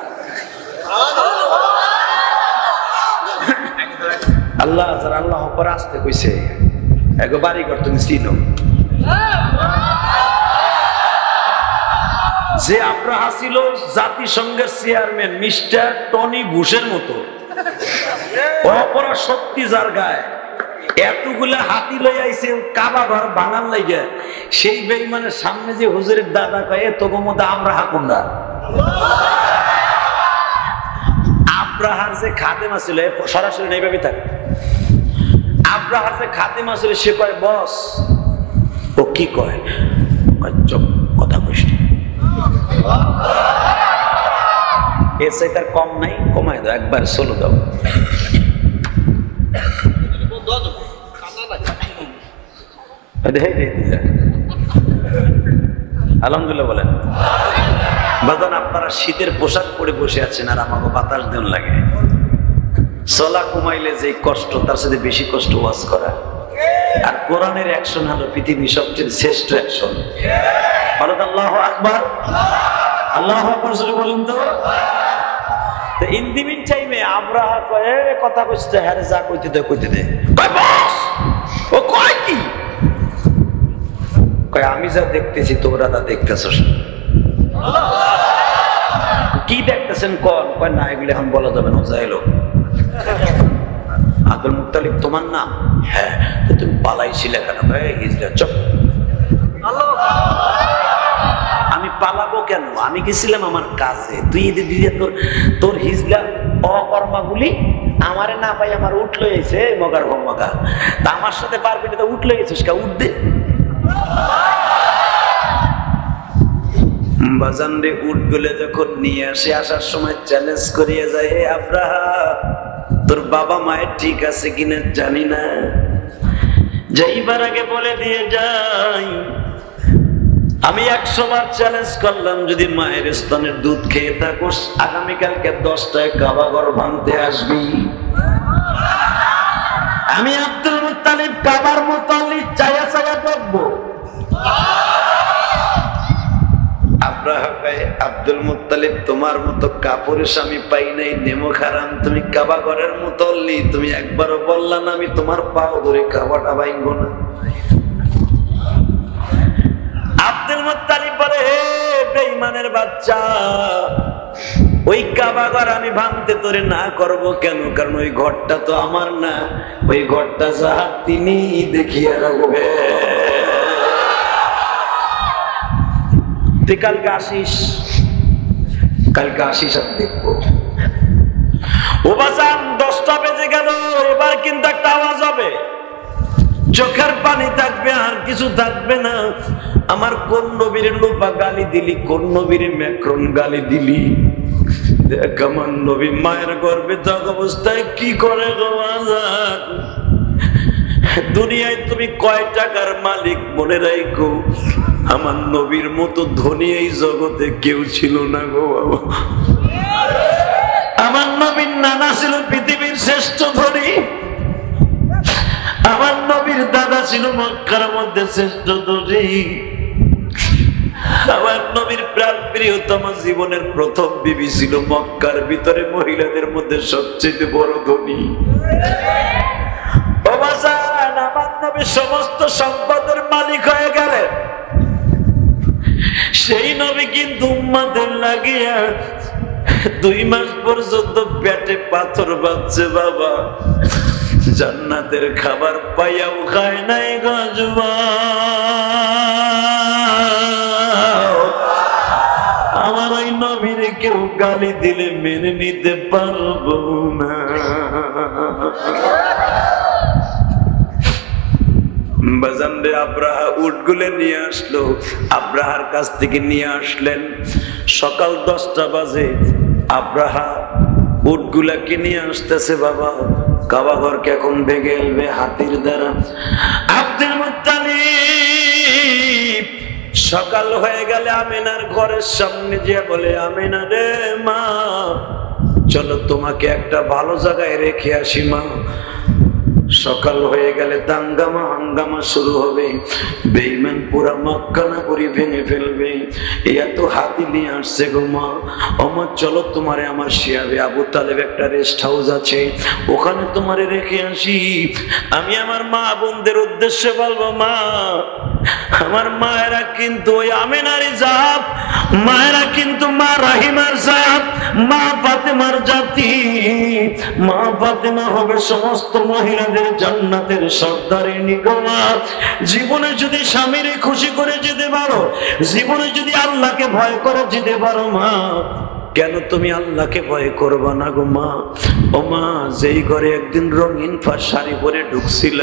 আল্লাহ যারা আল্লাহ পর আসতে কইছে, এগো বাড়ি ঘর তুমি চিনো। যে আবরাহা ছিল জাতিসংঘের চেয়ারম্যান মিস্টার টনি বুশের মতো, অপরা শক্তি যার গায়ে, এতগুলা হাতি লই আইছে কাবা ঘর বানান লাগে, সেই বেঈমানের সামনে যে হুজুরের দাদা কয় তোর মধ্যে আবরাহা কোনটা? আবরাহার যে খাদেমা ছিল, সরাসরি এইভাবে থাকে, আবরাহার যে খাদেমা ছিল সে কয় বস। ও কি কয়? চুপ, কথা কইস না। এর চাই তার কম নাই, কমাই দাও, একবার 16 দাও। আলহামদুলিল্লাহ বলেন। বাজান, আপনারা শীতের পোশাক পরে বসে আছেন আর আমাকে বাতাস দেন লাগে। চলা কমাইলে যে কষ্ট, তার সাথে বেশি কষ্ট ওয়াজ করা। আর কোরআনের অ্যাকশন হলো পৃথিবীর সবচেয়ে শ্রেষ্ঠ অ্যাকশন। বলেন আল্লাহু আকবার, আল্লাহু আকবার বলেন তো। ইন দি মিন টাইমে আবরাহা কয় কথা কইতে, হ্যাঁ যা কইতে দে কইতে দে। কয় বস, ও কয় কি? কয় আমি যা দেখতেছি তোমরা তা দেখতেছস। কি দেখতেছেন কোন? কয় না এগুলো এখন বলা যাবে না, যাইলো। আব্দুল মুত্তালিব তোমার নাম? হ্যাঁ। তুমি পালাইছিলে কেন? হিজড়া। চুপ। আমি পালাবো কেন? আমি গেছিলাম আমার কাজে। তুই দিদি তোর হিজলা অকর্মাগুলি আমারে না পাই আমার উঠলো এসে মগার মগা, তা আমার সাথে পারবি না, উঠলো এসেছিস কা? উঠ দে বাজান রে। উঠ গুলে যখন নিয়ে আসে, আসার সময় চ্যালেঞ্জ করিয়ে যায়, হে আবরাহা তোর বাবা মায়ের ঠিক আছে কিনা জানি না, যাইবার আগে বলে দিয়ে যাই আমি 100 বার চ্যালেঞ্জ করলাম, যদি মায়ের স্তনের দুধ খেয়ে থাকোস আগামীকালকে 10টায় কাবা ঘর ভাঙতে আসবি। আমি আব্দুল মুত্তালিব কাবার মুতাল্লি চায়া চায়া দেখবো। আবরাহা কয় আব্দুল মুত্তালিব তোমার মতো কাপড়ের স্বামী পাই নাই, নেমো খারাম, তুমি কাবা ঘরের মুতাল্লি, তুমি একবারও বললা না আমি তোমার পাও ধরে কাবাটা ভাঙবো না। আব্দুল মুত্তালিব বলে হে বেঈমানের বাচ্চা, ওই কাবা ঘর আমি ভাঙতে তোরে না করব কেন? কারণ ওই ঘরটা তো আমার না, ওই ঘরটা যাহা তিনি দেখিয়ে রাখবে। তুই কালকে আসিস, কালকে আসিস আর দেখবো। ও বাজান 10টা বেজে গেল, এবার কিন্তু একটা আওয়াজ হবে, চোখের পানি থাকবে আর কিছু থাকবে না। আমার কোন নবীর লোপা গালি দিলি, কোন নবীর ম্যাক্রন গালি দিলি? দেখ আমার নবী মায়ের গর্ভে থাকা অবস্থায় কি করে গো বাজান। দুনিয়ায় তুমি কয় টাকার মালিক মনে রাখো, আমার নবীর মতো ধনী এই জগতে কেউ ছিল না গো বাবা। আমার নবীর নানা ছিল পৃথিবীর শ্রেষ্ঠ ধনী, আমার নবীর দাদা ছিল মক্কার মধ্যে শ্রেষ্ঠ ধনী, আমার নবীর প্রাণ প্রিয়তম জীবনের প্রথম বিবি ছিল মক্কার ভিতরে মহিলাদের মধ্যে সবচেয়ে বড় ধনী। আমার নবী সমস্ত সম্পদের মালিক হয়ে গেলেন, সেই নবী কিন্তু উম্মতের লাগিয়া 2 মাস পর্যন্ত পেটে পাথর বাঁধছে বাবা, জান্নাতের খাবার পাইয়াও খায় নাই গজবা। আমার ওই নবীর কেউ গালি দিলে মেনে নিতে পারবো না। বাজান রে, আব্রাহা উটগুলো নিয়ে আসলো। আব্রাহার কাছ থেকে নিয়ে আসলেন। সকাল 10টা বাজে আব্রাহা উটগুলাকে নিয়ে আসতেছে। বাবা, কাবা ঘরকে এখন ভেঙে এলবে হাতির দ্বারা। আব্দুল মুত্তালিব সকাল হয়ে গেলে আমিনার ঘরের সামনে যে বলে, আমিনা রে মা, চলো তোমাকে একটা ভালো জায়গায় রেখে আসি মা। সকাল হয়ে গেলে দাঙ্গামা হাঙ্গামা শুরু হবে। বেঈমান পুরা মক্কা নগরী ভেঙে ফেলবে। এত হাতি নিয়ে আসছে গো মা। ওমা চলো তোমারে আমার শিয়াবে আবু তালেব একটা রেস্ট হাউস আছে, ওখানে তোমারে রেখে আসি। আমি আমার মা বোনদের উদ্দেশ্যে বলবো, মা, আমার মায়েরা কিন্তু ওই আমিনারই জাত, মায়েরা কিন্তু মা রাহিমার জাত, মা ফাতেমার জাতি। মা ফাতেমা হবে সমস্ত মহিলাদের জান্নাতের সর্দারিনী গো মা। জীবনে যদি স্বামীরে খুশি করে যেতে পারো, জীবনে যদি আল্লাহকে ভয় করে যেতে পারো মা, কেন তুমি আল্লাহকে ভয় করবা না গো মা? ও মা, যেই ঘরে একদিন রঙিন শাড়ি পরে ঢুকছিল,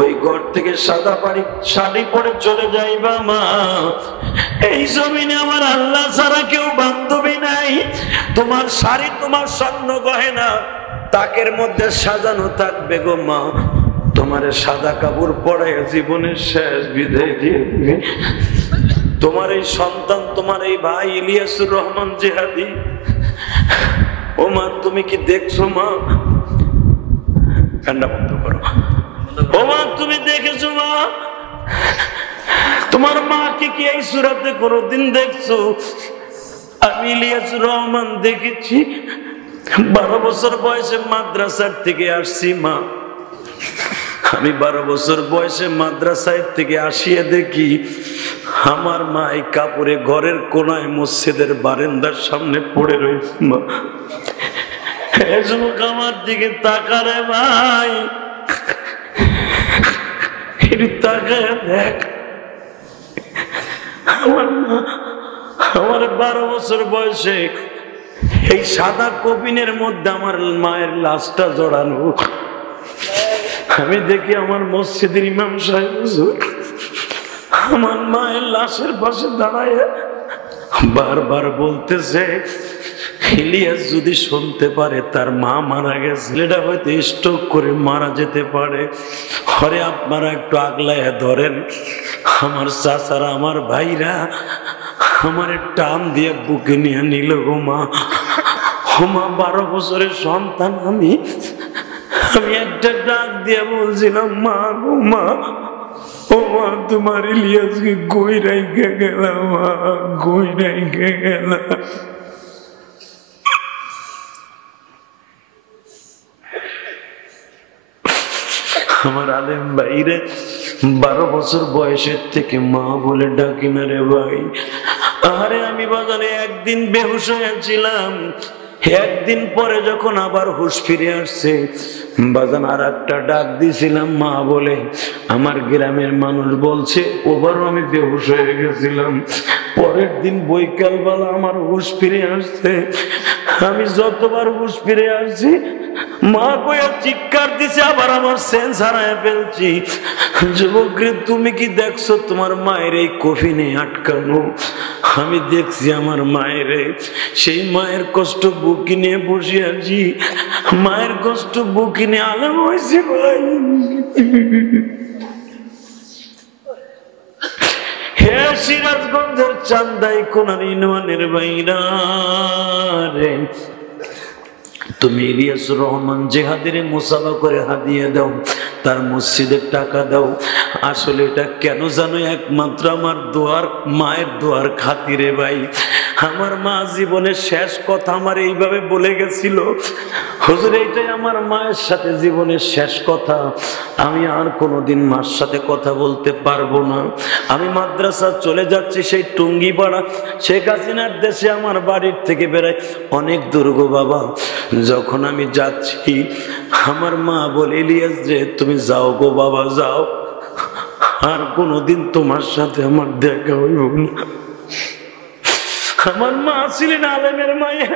ওই ঘর থেকে সাদা শাড়ি পরে চলে যাইবা মা। এই জমিনে আমার আল্লাহ ছাড়া কেউ বান্ধবী নাই। তোমার শাড়ি, তোমার স্বর্ণ গহেনা তাকের মধ্যে সাজানো থাকবে গো মা। তোমার সাদা কাপড় পরায় জীবনের শেষ বিদায় দিয়ে দিবে। তোমার এই সন্তান, তোমার এই ভাই ইলিয়াসুর রহমান জিহাদি, ও মা, তুমি কি দেখছো মা? কান্না বন্ধ করো। ও মা, তুমি দেখেছো মা? তোমার মা কি এই সূরাতে কোনদিন দেখছো? আমি ইলিয়াসুর রহমান দেখেছি। 12 বছর বয়সে মাদ্রাসার থেকে আসছি মা। আমি 12 বছর বয়সে মাদ্রাসায় থেকে আসিয়া দেখি আমার মা এই কাপড়ে ঘরের কোনায় মসজিদের বারান্দার সামনে পড়ে রয়েছে মা। যুবক আমার দিকে তাকারে ভাই, তাকায় দেখ। আমার মা আমার 12 বছর বয়সে এই সাদা কবিনের মধ্যে আমার মায়ের লাশটা জড়ানো। আমি দেখি আমার মসজিদের ইমাম সাহেব আমার মায়ের লাশের পাশে দাঁড়ায় বারবার বলতেছে, ইলিয়াস যদি শুনতে পারে তার মা মারা গেছে, ছেলেটা হয়তো স্ট্রোক করে মারা যেতে পারে। হরে আপনারা একটু আগলায় ধরেন। আমার চাচারা, আমার ভাইরা আমার টান দিয়ে বুকে নিয়ে নিল গো মা। ও মা, 12 বছরের সন্তান আমি একটা ডাক দিয়ে বলছিলাম, মা গো মা, ও মা, তোমার ইলিয়াসকে কই রাইখে গেলাম মা, কই রাইখে গেলাম। আমার আলেম ভাইরে 12 বছর বয়সের থেকে মা বলে ডাকি না রে ভাই। আরে আমি বাজারে একদিন বেহুশ হয়েছিলাম, একদিন পরে যখন আবার হুঁশ ফিরে আসছে বাজান আর একটা ডাক দিয়েছিলাম মা বলে। আমার গ্রামের মানুষ বলছে ওবারও আমি বেহুশ হয়ে গেছিলাম। পরের দিন বৈকালবেলা আমার হুঁশ ফিরে আসছে। আমি যতবার হুঁশ ফিরে আসছি মা কইয়া চিৎকার দিছে, আবার আমার সেন্স হারায় ফেলছি। যুবক রে, তুমি কি দেখছো তোমার মায়ের এই কফিনে আটকানো? আমি দেখছি আমার মায়ের, সেই মায়ের কষ্ট বুকে নিয়ে বসে আছি। মায়ের কষ্ট বুকে নিয়ে আলেম হয়েছে ভাই। হে সিরাজগঞ্জের চান্দাই কোনার ইনওয়ানের ভাইরা রে, তুমি ইলিয়াসুর রহমান জিহাদের মুসাফা করে হাদিয়া দাও, তার মসজিদের টাকা দাও। আসলে এটা কেন জানো? একমাত্র আমার দোয়ার, মায়ের দোয়ার খাতিরে ভাই। আমার মা জীবনের শেষ কথা আমার এইভাবে বলে গেছিল, হুজুর এইটাই আমার মায়ের সাথে জীবনের শেষ কথা, আমি আর কোনোদিন মার সাথে কথা বলতে পারবো না। আমি মাদ্রাসা চলে যাচ্ছি সেই টুঙ্গিপাড়া, শেখ হাসিনার দেশে আমার বাড়ির থেকে বেড়াই অনেক দুর্গ বাবা। যখন আমি যাচ্ছি আমার মা বলে, ইলিয়াস রে তুমি যাও গো বাবা, যাও, আর কোনোদিন তোমার সাথে আমার দেখা হইব না। আমার মা ছিলেন আলেমের মায়ে,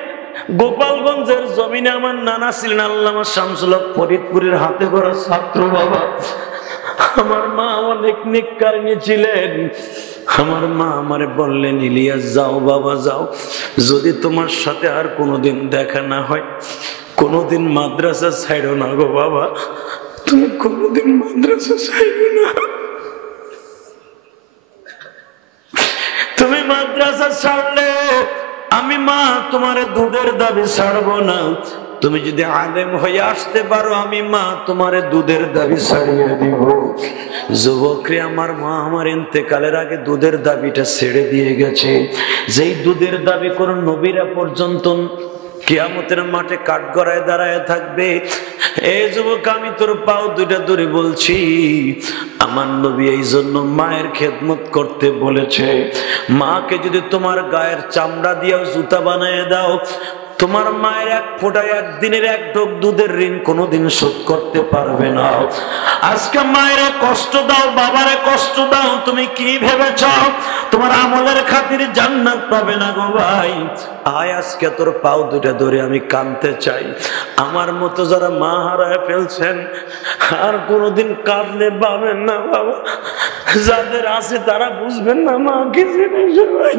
গোপালগঞ্জের জমিনে আমার নানা ছিলেন আল্লামা শামসুল হক ফরিদপুরের হাতে গড়া ছাত্র বাবা। আমার মা অনেক নেককারিনী ছিলেন। আমার মা আমারে বললেন, ইলিয়াস যাও বাবা যাও, যদি তোমার সাথে আর কোনোদিন দেখা না হয়, কোনোদিন মাদ্রাসা ছাইড়ো না গো বাবা, তুমি কোনোদিন মাদ্রাসা ছাইড়ো না। তুমি মাদ্রাসা ছাড়লে আমি মা তোমার দুধের দাবি ছাড়বো না। তুমি যদি আলেম হয়ে আসতে পারো আমি মা তোমার দুধের দাবি ছাড়িয়ে দিব। যুবকরে, আমার মা আমার ইন্তেকালের আগে দুধের দাবিটা ছেড়ে দিয়ে গেছে, যেই দুধের দাবি কোন নবীরা পর্যন্ত কিয়ামতের মাঠে কাঠগড়ায় দাঁড়ায় থাকবে। এই যুবক, আমি তোর পাও দুইটা ধরে বলছি, আমার নবী এই জন্য মায়ের খেদমত করতে বলেছে। মাকে যদি তোমার গায়ের চামড়া দিয়েও জুতা বানিয়ে দাও, তোমার মায়ের এক ফোঁটায় একদিনের এক ঢোক দুধের ঋণ কোনোদিন শোধ করতে পারবে না। আজকে মায়ের কষ্ট দাও, বাবারে কষ্ট দাও, তুমি কি ভেবেছ তোমার আমলের খাতির জান্নাত পাবে না গো ভাই? আয় আজকে তোর পাও দুটা ধরে আমি কাঁদতে চাই। আমার মতো যারা মা হারায় ফেলছেন আর কোনোদিন কাঁদলে পাবেন না বাবা। যাদের আছে তারা বুঝবেন না মা কি জিনিস ভাই।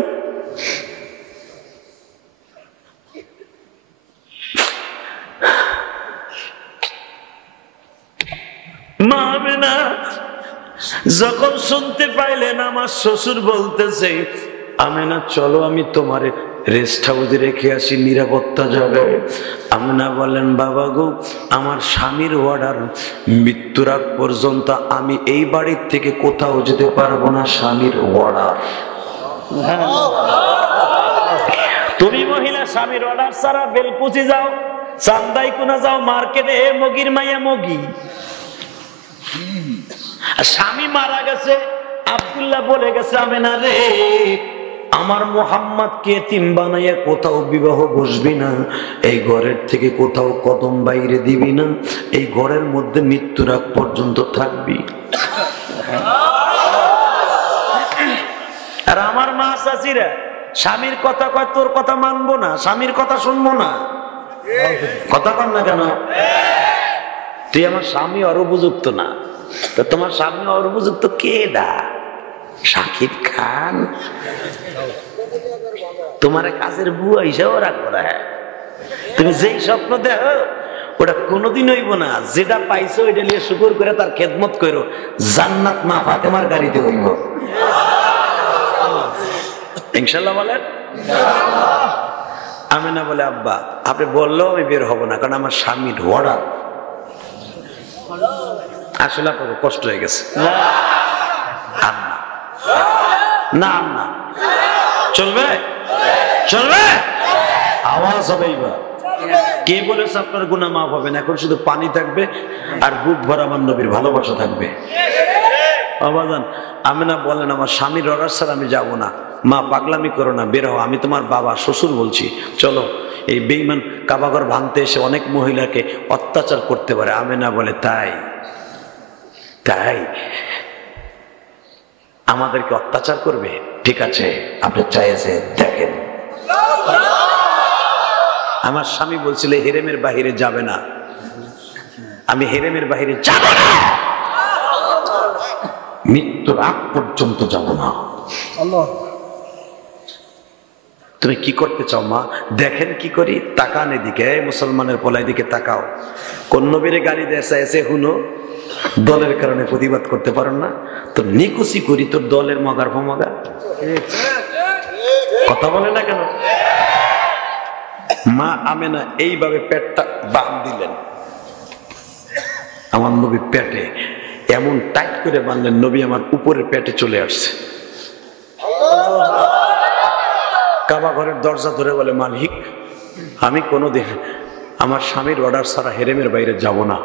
মা আমেনা যখন শুনতে পাইলেন আমার শ্বশুর বলতেছে, আমেনা চলো আমি তোমার রেস্ট হাউসে রেখে আসি, নিরাপত্তা যাবে। আমেনা বলেন, বাবা গো, আমার স্বামীর অর্ডার, মৃত্যুর আগ পর্যন্ত আমি এই বাড়ির থেকে কোথাও যেতে পারবো না, স্বামীর অর্ডার। তুমি মহিলা স্বামীর অর্ডার ছাড়া বেলকুচি যাও, চান্দাই কোনা যাও, মার্কেটে মগির মাইয়া মগি। স্বামী মারা গেছে, আব্দুল্লাহ বলে গেছে, আমেনা রে আমার মোহাম্মদকে এতিম বানাইয়া কোথাও বিবাহ বসবি না, এই ঘরের থেকে কোথাও কদম বাইরে দিবি না, এই ঘরের মধ্যে মৃত্যুর আগ পর্যন্ত থাকবি। আর আমার মা চাচিরা স্বামীর কথা কয়, তোর কথা মানবো না, স্বামীর কথা শুনবো না। কথা কন না কেন? তুই আমার স্বামী আর উপযুক্ত না, তো তোমার স্বামী আর উপযুক্ত কে? দা শাকিব খান তোমার কাজের বুয়া হিসাবে রাখবো না। তুমি যেই স্বপ্ন দেখো ওটা কোনোদিন হইব না। যেটা পাইছো ওইটা নিয়ে শুকর করে তার খেদমত করো, জান্নাত মা ফাতেমার গাড়িতে হইব ইনশাল্লাহ। বলেন। আমেনা বলে, আব্বা আপনি বললেও আমি বের হব না, কারণ আমার স্বামীর অর্ডার। আসলে আপনার কষ্ট হয়ে গেছে না? না চলবে, চলবে, আওয়াজ হবে। এইবার কে বলেছে আপনার গুনাহ মাফ হবে না? এখন শুধু পানি থাকবে আর বুক ভরা আমার নবীর ভালোবাসা থাকবে। বাবাজান, আমেনা বলেন, আমার স্বামীর অর্ডার ছাড়া আমি যাবো না। মা পাগলামি করো না, বের হও, আমি তোমার বাবা শ্বশুর বলছি, চলো। এই বেঈমান কাবাঘর ভাঙতে এসে অনেক মহিলাকে অত্যাচার করতে পারে। আমেনা বলে, তাই তাই আমাদেরকে অত্যাচার করবে? ঠিক আছে, আপনি চাইছে দেখেন। আমার স্বামী বলছিল হেরেমের বাহিরে যাবে না, আমি হেরেমের বাহিরে যাব না, মৃত্যুর আগ পর্যন্ত যাব না। তুমি কি করতে চাও মা? দেখেন কি করি, তাকান এদিকে, মুসলমানের পোলা দিকে তাকাও। কোন নবীরে গালি দেশা এসে হুনো, দলের কারণে প্রতিবাদ করতে পারেন না, তো নিকুচি করি তোর দলের মগার ফমগা। কথা বলে না কেন? মা আমেনা এইভাবে পেটটা বাঁধ দিলেন, আমার নবী পেটে এমন টাইট করে বাঁধলেন, নবী আমার উপরের পেটে চলে আসছে। কাবা ঘরের দরজা ধরে বলে, মালিক আমি কোনোদিন আমার স্বামীর অর্ডার ছাড়া হেরেমের বাইরে যাব না।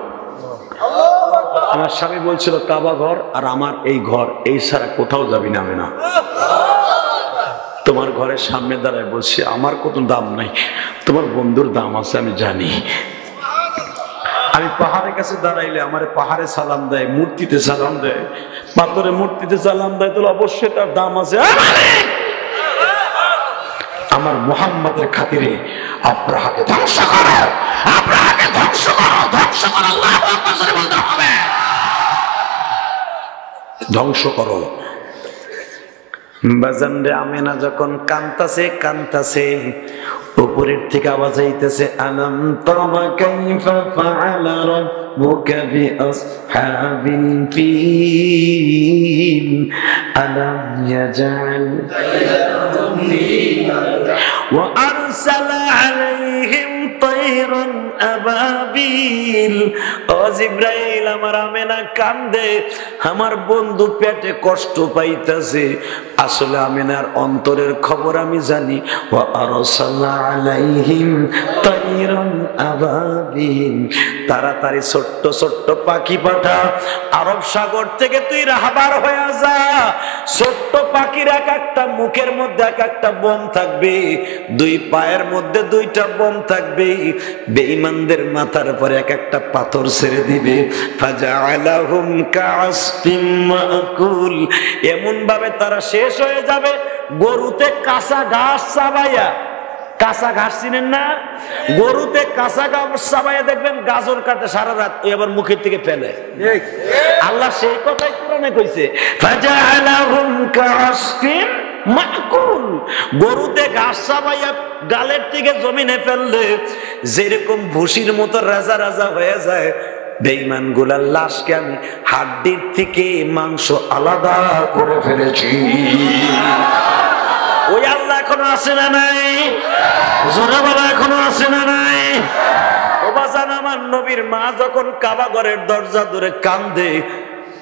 আমার স্বামী বলছিল কাবা ঘর আর আমার এই ঘর, এই ছাড়া কোথাও যাবি না। আমি না, তোমার ঘরের সামনে দাঁড়ায় বলছি, আমার কত দাম নাই, তোমার বন্ধুর দাম আছে আমি জানি। আমি পাহাড়ের কাছে দাঁড়াইলে আমার পাহাড়ে সালাম দেয়, মূর্তিতে সালাম দেয়, পাথরে মূর্তিতে সালাম দেয়, তাহলে অবশ্যই তার দাম আছে। আমার মুহাম্মাদের খাতিরে আব্রাহাকে ধ্বংস করো, আব্রাহাকে ধ্বংস করো, ধ্বংস করো, আল্লাহু আকবার বলতে হবে। ধ্বংস করো। বাজান রে, আমেনা যখন কান্তাছে উপরের থেকে আওয়াজ আইতেছে, আলাম তারা কাইফা ফাআলা রাব্বুকা বিআসহাবিল ফিল আলাম ইয়াজআল কাইদাহুম ফি ওয়া আরসালা আলাইহিম তায়রান আবাবিল। ও জিবরাইল, আমার আমেনা কান্দে, আমার বন্ধু পেটে কষ্ট পাইতেছে। আসলে আমেনার অন্তরের খবর আমি জানি। ওয়া আরসালা আলাইহিম তায়রান আবাবিল, তাড়াতাড়ি ছোট্ট ছোট্ট পাখি পাঠা। আরব সাগর থেকে তুই রাহবার হয়ে যা। ছোট্ট পাখির এক একটা মুখের মধ্যে এক একটা বোম থাকবে, দুই পায়ের মধ্যে দুইটা বোম থাকবে। বেঈমানদের মাথার পরে এক একটা পাথর ছেড়ে দিবে। ফাজআলাহুম কাআসফিম মাকুল, এমন ভাবে তারা শেষ হয়ে যাবে। গরুতে কাঁচা ঘাস চাবাইয়া, কাঁচা ঘাস চিনেন না? গরুতে কাঁচা ঘাস চাবাইয়া দেখবেন গাজর কাটে সারা রাত, ওই আবার মুখের থেকে ফেলে। আল্লাহ সেই কথাই কোরআনে কইছে, ফাজআলাহুম কাআসফিম মাকুল। গরুতে ঘাস চাবাইয়া গালের থেকে জমিনে ফেললে যেরকম ভুসির মতো রাজা রাজা হয়ে যায়, বেঈমান গুলার লাশকে আমি হাড্ডির থেকে মাংস আলাদা করে ফেলেছি। ওই আল্লাহ এখনো আছে না নাই? জোরে বলা, এখনো আছে না নাই? ও বাজান, আমার নবীর মা যখন কাবা ঘরের দরজা ধরে কান্দে,